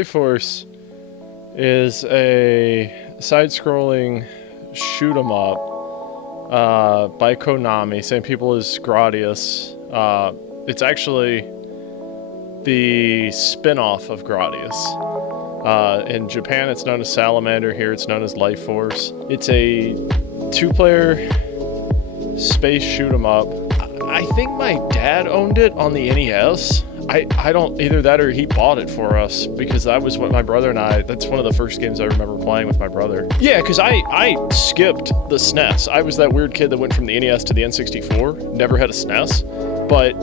Life Force is a side-scrolling shoot 'em up by Konami, same people as Gradius. It's actually the spin-off of Gradius. In Japan, it's known as Salamander. Here, it's known as Life Force. It's a two-player space shoot 'em up. I think my dad owned it on the NES. I don't, either that or he bought it for us, because that was what my brother and that's one of the first games I remember playing with my brother. Yeah, because I skipped the SNES. I was that weird kid that went from the NES to the N64, never had a SNES, but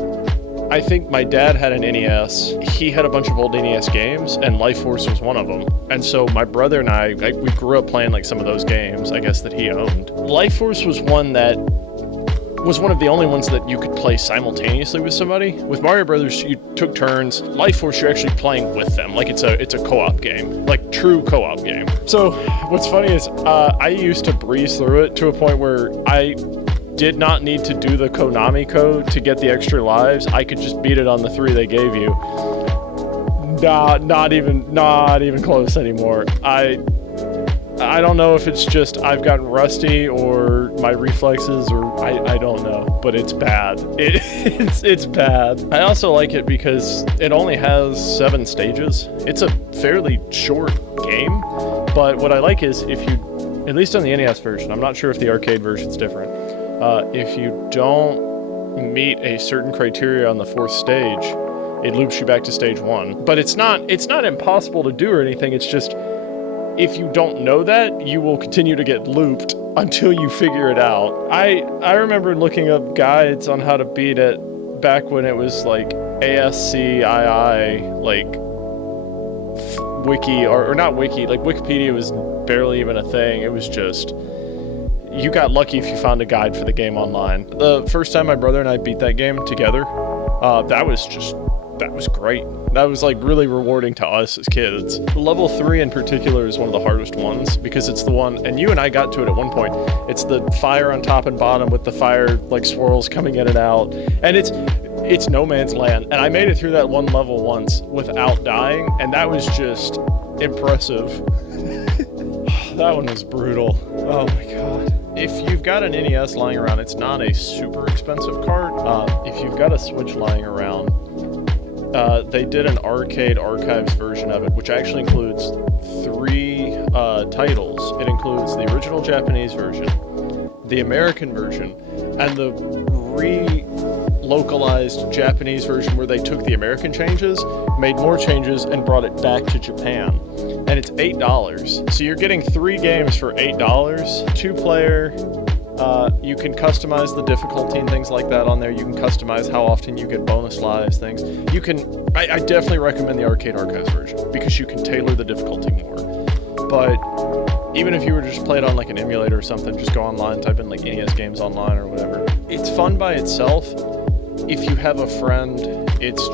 I think my dad had an NES. He had a bunch of old NES games, and Life Force was one of them. And so my brother and we grew up playing like some of those games, I guess, that he owned. Life Force was one of the only ones that you could play simultaneously with somebody. With Mario Brothers, you took turns. Life Force, you're actually playing with them. Like it's a co-op game, like true co-op game. So what's funny is I used to breeze through it to a point where I did not need to do the Konami code to get the extra lives. I could just beat it on the 3 they gave you. Not even close anymore. I don't know if it's just I've gotten rusty or my reflexes, or I don't know, but it's bad. It's bad. I also like it because it only has 7 stages. It's a fairly short game, but what I like is if you, at least on the NES version, I'm not sure if the arcade version's different, if you don't meet a certain criteria on the 4th stage, it loops you back to stage 1. But it's not impossible to do or anything, it's just if you don't know that, you will continue to get looped until you figure it out. I remember looking up guides on how to beat it back when it was like ASCII, like wiki, or not wiki, like Wikipedia was barely even a thing. It was just, you got lucky if you found a guide for the game online. The first time my brother and I beat that game together, that was great. That was like really rewarding to us as kids. Level 3 in particular is one of the hardest ones because it's the one, and you and I got to it at one point, it's the fire on top and bottom with the fire like swirls coming in and out, and it's no man's land. And I made it through that one level once without dying, and that was just impressive. That one was brutal. Oh my god. If you've got an NES lying around, it's not a super expensive cart. If you've got a Switch lying around, they did an arcade archives version of it, which actually includes 3 titles. It includes the original Japanese version, the American version, and the re-localized Japanese version where they took the American changes, made more changes, and brought it back to Japan. And it's $8. So you're getting 3 games for $8, 2-player. You can customize the difficulty and things like that on there. You can customize how often you get bonus lives, things. You can, I definitely recommend the Arcade Archives version because you can tailor the difficulty more. But even if you were to just play it on like an emulator or something, just go online, type in like NES games online or whatever. It's fun by itself. If you have a friend, it's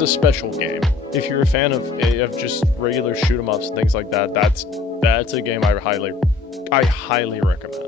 a special game. If you're a fan of just regular shoot 'em ups and things like that, that's a game I highly recommend.